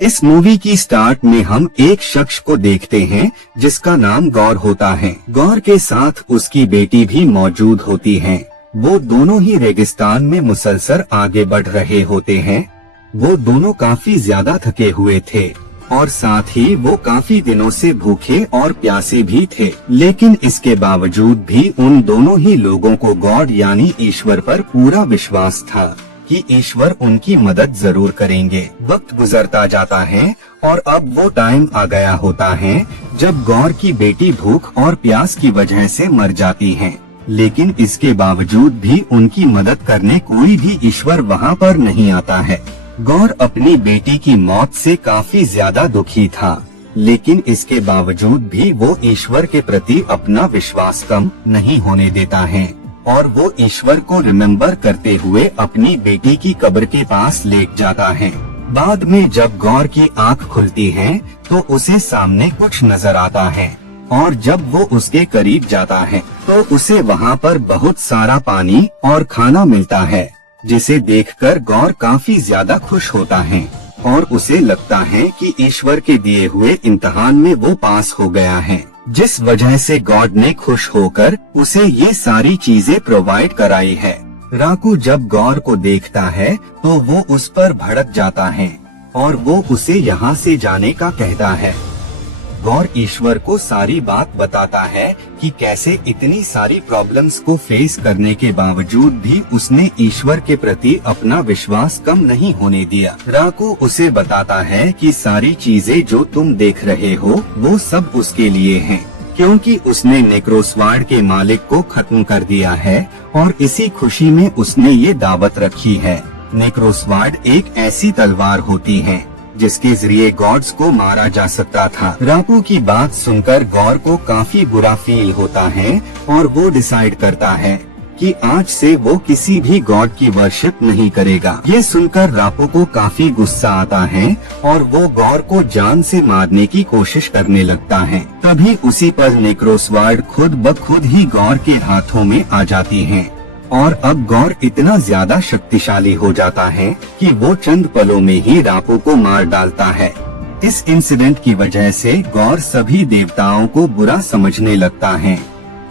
इस मूवी की स्टार्ट में हम एक शख्स को देखते हैं जिसका नाम गौर होता है। गौर के साथ उसकी बेटी भी मौजूद होती है। वो दोनों ही रेगिस्तान में मुसलसल आगे बढ़ रहे होते हैं। वो दोनों काफी ज्यादा थके हुए थे और साथ ही वो काफी दिनों से भूखे और प्यासे भी थे, लेकिन इसके बावजूद भी उन दोनों ही लोगों को गॉड यानी ईश्वर पर पूरा विश्वास था कि ईश्वर उनकी मदद जरूर करेंगे। वक्त गुजरता जाता है और अब वो टाइम आ गया होता है जब गौर की बेटी भूख और प्यास की वजह से मर जाती है, लेकिन इसके बावजूद भी उनकी मदद करने कोई भी ईश्वर वहाँ पर नहीं आता है। गौर अपनी बेटी की मौत से काफी ज्यादा दुखी था, लेकिन इसके बावजूद भी वो ईश्वर के प्रति अपना विश्वास कम नहीं होने देता है और वो ईश्वर को रिमेम्बर करते हुए अपनी बेटी की कब्र के पास लेट जाता है। बाद में जब गौर की आंख खुलती है तो उसे सामने कुछ नजर आता है और जब वो उसके करीब जाता है तो उसे वहाँ पर बहुत सारा पानी और खाना मिलता है, जिसे देखकर गौर काफी ज्यादा खुश होता है और उसे लगता है कि ईश्वर के दिए हुए इम्तिहान में वो पास हो गया है, जिस वजह से गॉड ने खुश होकर उसे ये सारी चीजें प्रोवाइड कराई है। राकू जब गौर को देखता है तो वो उस पर भड़क जाता है और वो उसे यहाँ से जाने का कहता है। गौर ईश्वर को सारी बात बताता है कि कैसे इतनी सारी प्रॉब्लम्स को फेस करने के बावजूद भी उसने ईश्वर के प्रति अपना विश्वास कम नहीं होने दिया। राकू उसे बताता है कि सारी चीजें जो तुम देख रहे हो वो सब उसके लिए हैं, क्योंकि उसने नेक्रोस्वार्ड के मालिक को खत्म कर दिया है और इसी खुशी में उसने ये दावत रखी है। नेक्रोस्वार्ड एक ऐसी तलवार होती है जिसके जरिए गॉड्स को मारा जा सकता था। राकू की बात सुनकर गौर को काफी बुरा फील होता है और वो डिसाइड करता है कि आज से वो किसी भी गॉड की वर्शिप नहीं करेगा। ये सुनकर राकू को काफी गुस्सा आता है और वो गौर को जान से मारने की कोशिश करने लगता है। तभी उसी पर नेक्रोस्वार्ड खुद ब खुद ही गौर के हाथों में आ जाती है और अब गौर इतना ज्यादा शक्तिशाली हो जाता है कि वो चंद पलों में ही राकू को मार डालता है। इस इंसिडेंट की वजह से गौर सभी देवताओं को बुरा समझने लगता है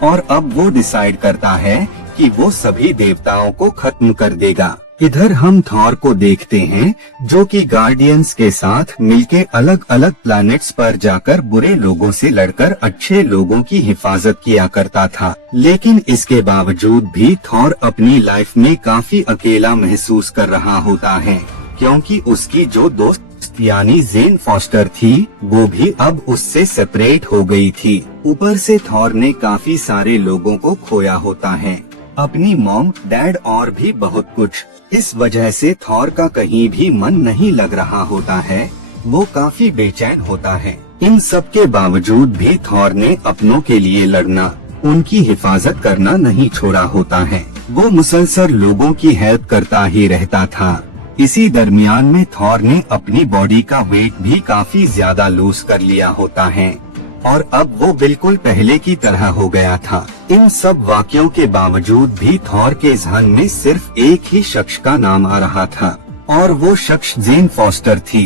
और अब वो डिसाइड करता है कि वो सभी देवताओं को खत्म कर देगा। इधर हम थॉर को देखते हैं जो कि गार्डियंस के साथ मिलके अलग अलग प्लैनेट्स पर जाकर बुरे लोगों से लड़कर अच्छे लोगों की हिफाजत किया करता था, लेकिन इसके बावजूद भी थॉर अपनी लाइफ में काफी अकेला महसूस कर रहा होता है, क्योंकि उसकी जो दोस्त यानी जेन फॉस्टर थी वो भी अब उससे सेपरेट हो गई थी। ऊपर से थॉर ने काफी सारे लोगों को खोया होता है, अपनी मॉम, डैड और भी बहुत कुछ। इस वजह से थॉर का कहीं भी मन नहीं लग रहा होता है, वो काफी बेचैन होता है। इन सब के बावजूद भी थॉर ने अपनों के लिए लड़ना, उनकी हिफाजत करना नहीं छोड़ा होता है। वो मुसलसल लोगों की हेल्प करता ही रहता था। इसी दरमियान में थॉर ने अपनी बॉडी का वेट भी काफी ज्यादा लूज कर लिया होता है और अब वो बिल्कुल पहले की तरह हो गया था। इन सब वाक्यों के बावजूद भी थॉर के ज़हन में सिर्फ एक ही शख्स का नाम आ रहा था और वो शख्स जेन फॉस्टर थी।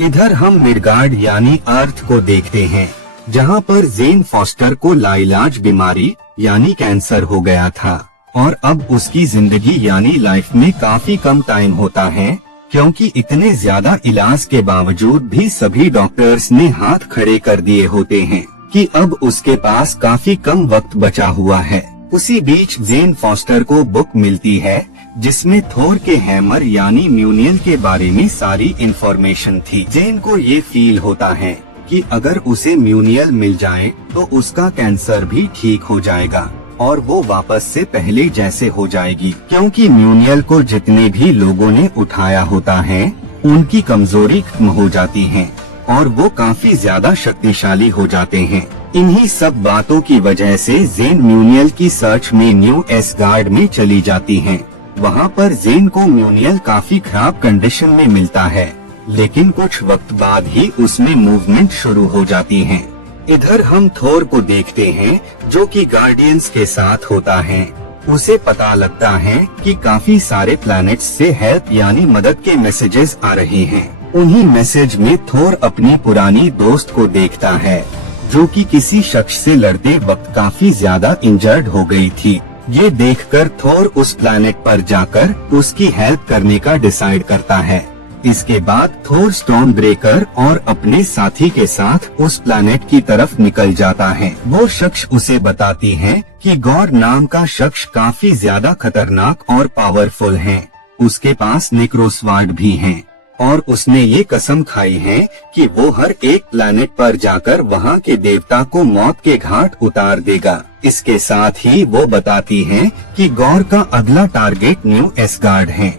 इधर हम मिडगार्ड यानी अर्थ को देखते हैं, जहाँ पर जेन फॉस्टर को लाइलाज बीमारी यानी कैंसर हो गया था और अब उसकी जिंदगी यानी लाइफ में काफी कम टाइम होता है, क्योंकि इतने ज्यादा इलाज के बावजूद भी सभी डॉक्टर्स ने हाथ खड़े कर दिए होते हैं कि अब उसके पास काफी कम वक्त बचा हुआ है। उसी बीच जेन फॉस्टर को बुक मिलती है जिसमें थोर के हैमर यानी म्यूनियल के बारे में सारी इंफॉर्मेशन थी। जेन को ये फील होता है कि अगर उसे म्यूनियल मिल जाए तो उसका कैंसर भी ठीक हो जाएगा और वो वापस से पहले जैसे हो जाएगी, क्योंकि म्यूनियल को जितने भी लोगों ने उठाया होता है उनकी कमजोरी खत्म हो जाती है और वो काफी ज्यादा शक्तिशाली हो जाते हैं। इन्हीं सब बातों की वजह से जेन म्यूनियल की सर्च में न्यू एसगार्ड में चली जाती हैं। वहाँ पर जेन को म्यूनियल काफी खराब कंडीशन में मिलता है, लेकिन कुछ वक्त बाद ही उसमें मूवमेंट शुरू हो जाती है। इधर हम थोर को देखते हैं जो कि गार्डियंस के साथ होता है। उसे पता लगता है कि काफी सारे प्लैनेट्स से हेल्प यानी मदद के मैसेजेस आ रहे हैं। उन्हीं मैसेज में थोर अपनी पुरानी दोस्त को देखता है जो कि किसी शख्स से लड़ते वक्त काफी ज्यादा इंजर्ड हो गई थी। ये देखकर थोर उस प्लैनेट पर जाकर उसकी हेल्प करने का डिसाइड करता है। इसके बाद थोर स्टोन ब्रेकर और अपने साथी के साथ उस प्लैनेट की तरफ निकल जाता है। वो शख्स उसे बताती है कि गॉर नाम का शख्स काफी ज्यादा खतरनाक और पावरफुल है। उसके पास नेक्रोस्वार्ड भी है और उसने ये कसम खाई है कि वो हर एक प्लैनेट पर जाकर वहाँ के देवता को मौत के घाट उतार देगा। इसके साथ ही वो बताती है कि गॉर का अगला टारगेट न्यू एसगार्ड है।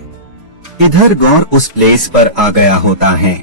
इधर गॉर उस प्लेस पर आ गया होता है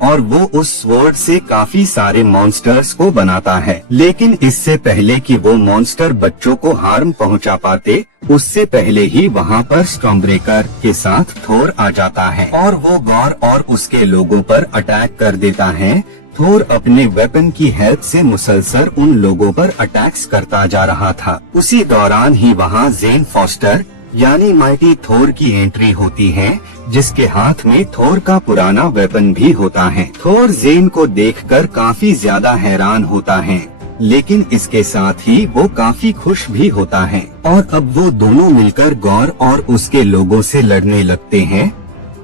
और वो उस स्वॉर्ड से काफी सारे मॉन्स्टर्स को बनाता है, लेकिन इससे पहले कि वो मॉन्स्टर बच्चों को हार्म पहुंचा पाते, उससे पहले ही वहां पर स्टॉर्मब्रेकर के साथ थोर आ जाता है और वो गॉर और उसके लोगों पर अटैक कर देता है। थोर अपने वेपन की हेल्प से मुसलसल उन लोगों पर अटैक्स करता जा रहा था। उसी दौरान ही वहाँ जेन फॉस्टर यानी माइटी थोर की एंट्री होती है, जिसके हाथ में थोर का पुराना वेपन भी होता है। थोर जेन को देखकर काफी ज्यादा हैरान होता है, लेकिन इसके साथ ही वो काफी खुश भी होता है और अब वो दोनों मिलकर गॉर और उसके लोगों से लड़ने लगते हैं।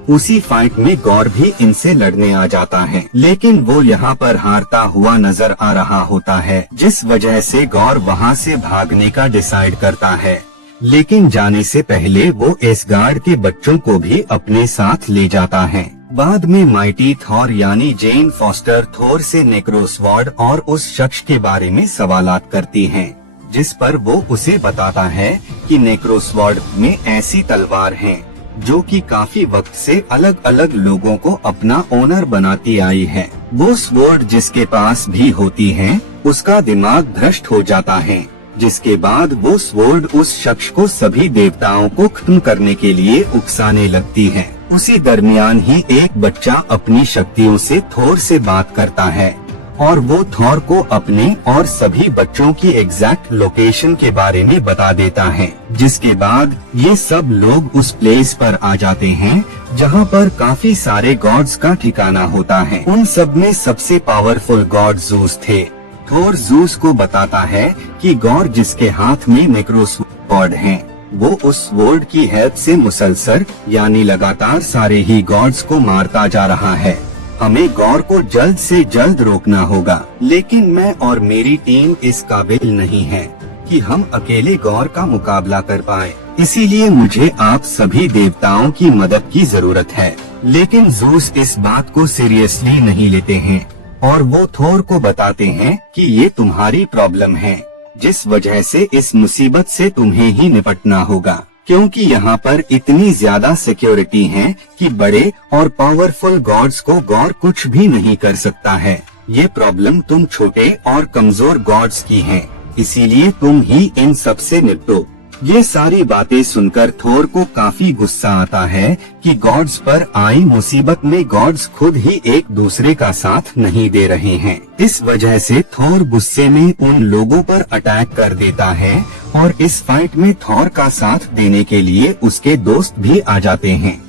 उसी फाइट में गॉर भी इनसे लड़ने आ जाता है, लेकिन वो यहाँ पर हारता हुआ नजर आ रहा होता है, जिस वजह से गॉर वहाँ से भागने का डिसाइड करता है। लेकिन जाने से पहले वो एसगार्ड के बच्चों को भी अपने साथ ले जाता है। बाद में माइटी थॉर यानी जेन फॉस्टर थोर से नेक्रोस्वार्ड और उस शख्स के बारे में सवालात करती हैं, जिस पर वो उसे बताता है कि नेक्रोस्वार्ड में ऐसी तलवार है जो कि काफी वक्त से अलग अलग लोगों को अपना ओनर बनाती आई है। वो स्वॉर्ड जिसके पास भी होती है, उसका दिमाग भ्रष्ट हो जाता है, जिसके बाद वो स्वॉर्ड उस शख्स को सभी देवताओं को खत्म करने के लिए उकसाने लगती है। उसी दरमियान ही एक बच्चा अपनी शक्तियों से थोर से बात करता है और वो थोर को अपने और सभी बच्चों की एग्जैक्ट लोकेशन के बारे में बता देता है, जिसके बाद ये सब लोग उस प्लेस पर आ जाते हैं जहाँ पर काफी सारे गॉड्स का ठिकाना होता है। उन सब में सबसे पावरफुल गॉड जूस थे। थोर जूस को बताता है कि गॉर जिसके हाथ में नेक्रोस्वार्ड है, वो उस स्वॉर्ड की हेल्प से मुसलसल यानी लगातार सारे ही गॉड्स को मारता जा रहा है। हमें गॉर को जल्द से जल्द रोकना होगा, लेकिन मैं और मेरी टीम इस काबिल नहीं है कि हम अकेले गॉर का मुकाबला कर पाए। इसीलिए मुझे आप सभी देवताओं की मदद की जरूरत है। लेकिन जूस इस बात को सीरियसली नहीं लेते हैं और वो थोर को बताते हैं कि ये तुम्हारी प्रॉब्लम है, जिस वजह से इस मुसीबत से तुम्हें ही निपटना होगा, क्योंकि यहाँ पर इतनी ज्यादा सिक्योरिटी है कि बड़े और पावरफुल गॉड्स को गॉर कुछ भी नहीं कर सकता है। ये प्रॉब्लम तुम छोटे और कमजोर गॉड्स की है, इसीलिए तुम ही इन सब से निपटो। ये सारी बातें सुनकर थोर को काफी गुस्सा आता है कि गॉड्स पर आई मुसीबत में गॉड्स खुद ही एक दूसरे का साथ नहीं दे रहे हैं। इस वजह से थोर गुस्से में उन लोगों पर अटैक कर देता है और इस फाइट में थोर का साथ देने के लिए उसके दोस्त भी आ जाते हैं।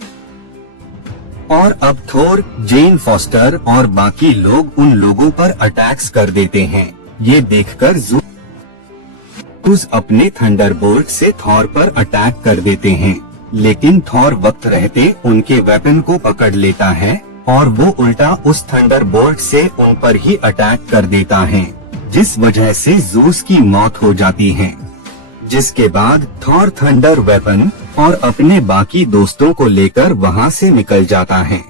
और अब थोर, जेन फॉस्टर और बाकी लोग उन लोगों पर अटैक्स कर देते हैं। ये देखकर जूस अपने थंडरबोल्ट से थॉर पर अटैक कर देते हैं, लेकिन थॉर वक्त रहते उनके वेपन को पकड़ लेता है और वो उल्टा उस थंडरबोल्ट से उन पर ही अटैक कर देता है, जिस वजह से जूस की मौत हो जाती है। जिसके बाद थॉर थंडर वेपन और अपने बाकी दोस्तों को लेकर वहाँ से निकल जाता है।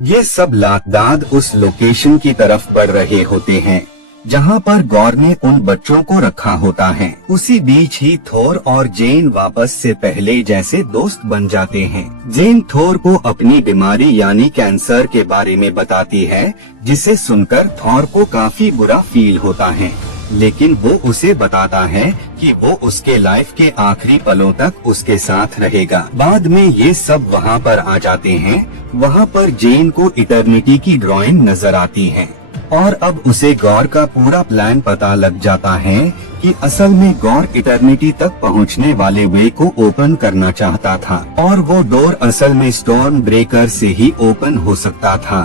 ये सब लातदाद उस लोकेशन की तरफ बढ़ रहे होते हैं जहाँ पर गॉर ने उन बच्चों को रखा होता है। उसी बीच ही थोर और जेन वापस से पहले जैसे दोस्त बन जाते हैं। जेन थोर को अपनी बीमारी यानी कैंसर के बारे में बताती है, जिसे सुनकर थोर को काफी बुरा फील होता है, लेकिन वो उसे बताता है कि वो उसके लाइफ के आखिरी पलों तक उसके साथ रहेगा। बाद में ये सब वहाँ पर आ जाते हैं। वहाँ पर जेन को इटर्निटी की ड्राइंग नजर आती है, और अब उसे गॉर का पूरा प्लान पता लग जाता है कि असल में गॉर इटर्निटी तक पहुंचने वाले वे को ओपन करना चाहता था और वो डोर असल में स्टॉर्म ब्रेकर से ही ओपन हो सकता था,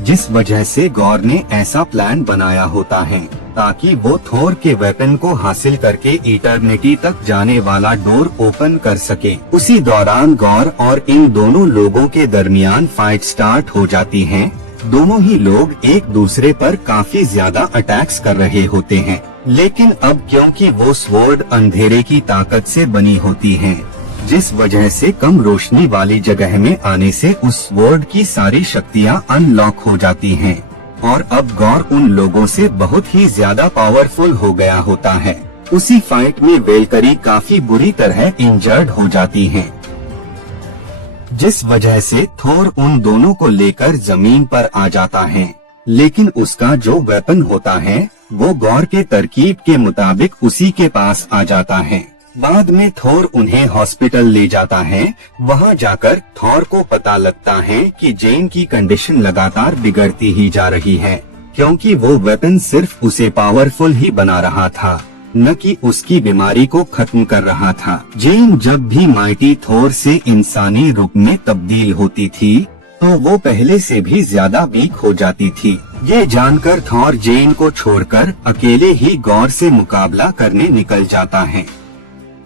जिस वजह से गॉर ने ऐसा प्लान बनाया होता है ताकि वो थोर के वेपन को हासिल करके इटर्निटी तक जाने वाला डोर ओपन कर सके। उसी दौरान गॉर और इन दोनों लोगों के दरमियान फाइट स्टार्ट हो जाती है। दोनों ही लोग एक दूसरे पर काफी ज्यादा अटैक्स कर रहे होते हैं, लेकिन अब क्योंकि वो स्वॉर्ड अंधेरे की ताकत से बनी होती हैं, जिस वजह से कम रोशनी वाली जगह में आने से उस स्वॉर्ड की सारी शक्तियां अनलॉक हो जाती हैं और अब गॉर उन लोगों से बहुत ही ज्यादा पावरफुल हो गया होता है। उसी फाइट में वेलकरी काफी बुरी तरह इंजर्ड हो जाती हैं, जिस वजह से थोर उन दोनों को लेकर जमीन पर आ जाता है, लेकिन उसका जो वेपन होता है वो गॉर के तरकीब के मुताबिक उसी के पास आ जाता है। बाद में थोर उन्हें हॉस्पिटल ले जाता है। वहां जाकर थोर को पता लगता है कि जेन की कंडीशन लगातार बिगड़ती ही जा रही है, क्योंकि वो वेपन सिर्फ उसे पावरफुल ही बना रहा था, न कि उसकी बीमारी को खत्म कर रहा था। जेन जब भी माइटी थोर से इंसानी रूप में तब्दील होती थी तो वो पहले से भी ज्यादा वीक हो जाती थी। ये जानकर थोर जेन को छोड़कर अकेले ही गॉर से मुकाबला करने निकल जाता है।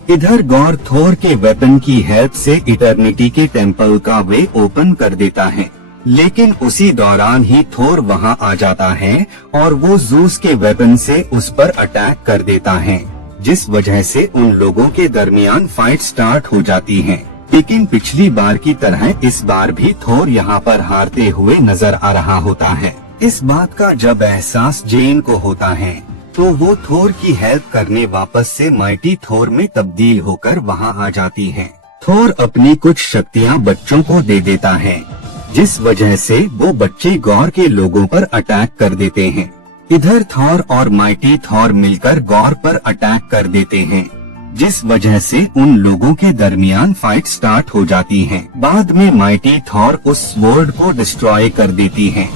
इधर गॉर थोर के वेपन की हेल्प से इटर्निटी के टेम्पल का वे ओपन कर देता है, लेकिन उसी दौरान ही थोर वहां आ जाता है और वो ज़ूस के वेपन से उस पर अटैक कर देता है, जिस वजह से उन लोगों के दरमियान फाइट स्टार्ट हो जाती है। लेकिन पिछली बार की तरह इस बार भी थोर यहाँ पर हारते हुए नजर आ रहा होता है। इस बात का जब एहसास जेन को होता है तो वो थोर की हेल्प करने वापस से माइटी थोर में तब्दील होकर वहाँ आ जाती है। थोर अपनी कुछ शक्तियाँ बच्चों को दे देता है, जिस वजह से वो बच्चे गॉर के लोगों पर अटैक कर देते हैं। इधर थोर और माइटी थोर मिलकर गॉर पर अटैक कर देते हैं, जिस वजह से उन लोगों के दरमियान फाइट स्टार्ट हो जाती है। बाद में माइटी थोर उस स्वॉर्ड को डिस्ट्रॉय कर देती है,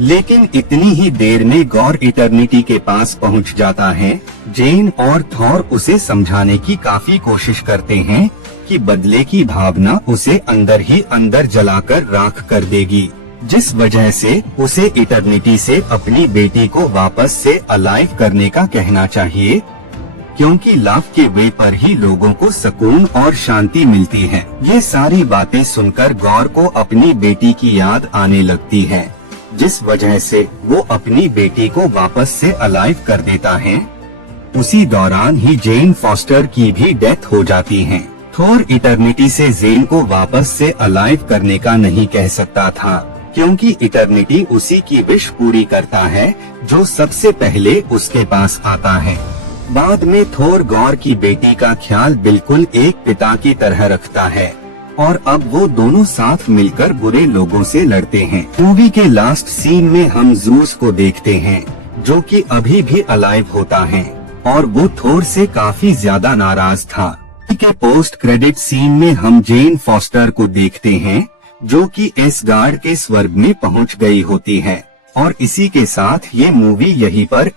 लेकिन इतनी ही देर में गॉर इटर्निटी के पास पहुंच जाता है। जेन और थोर उसे समझाने की काफी कोशिश करते हैं कि बदले की भावना उसे अंदर ही अंदर जलाकर राख कर देगी, जिस वजह से उसे इटर्निटी से अपनी बेटी को वापस से अलाइव करने का कहना चाहिए, क्योंकि लव के वे पर ही लोगों को सुकून और शांति मिलती है। ये सारी बातें सुनकर गॉर को अपनी बेटी की याद आने लगती है, जिस वजह से वो अपनी बेटी को वापस से अलाइव कर देता है। उसी दौरान ही जेन फॉस्टर की भी डेथ हो जाती है। थोर इटर्निटी से जेन को वापस से अलाइव करने का नहीं कह सकता था, क्योंकि इटर्निटी उसी की विश पूरी करता है जो सबसे पहले उसके पास आता है। बाद में थोर गॉर की बेटी का ख्याल बिल्कुल एक पिता की तरह रखता है और अब वो दोनों साथ मिलकर बुरे लोगों से लड़ते हैं। मूवी के लास्ट सीन में हम ज़ूस को देखते हैं, जो कि अभी भी अलाइव होता है और वो थोर से काफी ज्यादा नाराज था। के पोस्ट क्रेडिट सीन में हम जेन फॉस्टर को देखते हैं, जो कि एसगार्ड के स्वर्ग में पहुंच गई होती है। और इसी के साथ ये मूवी यहीं पर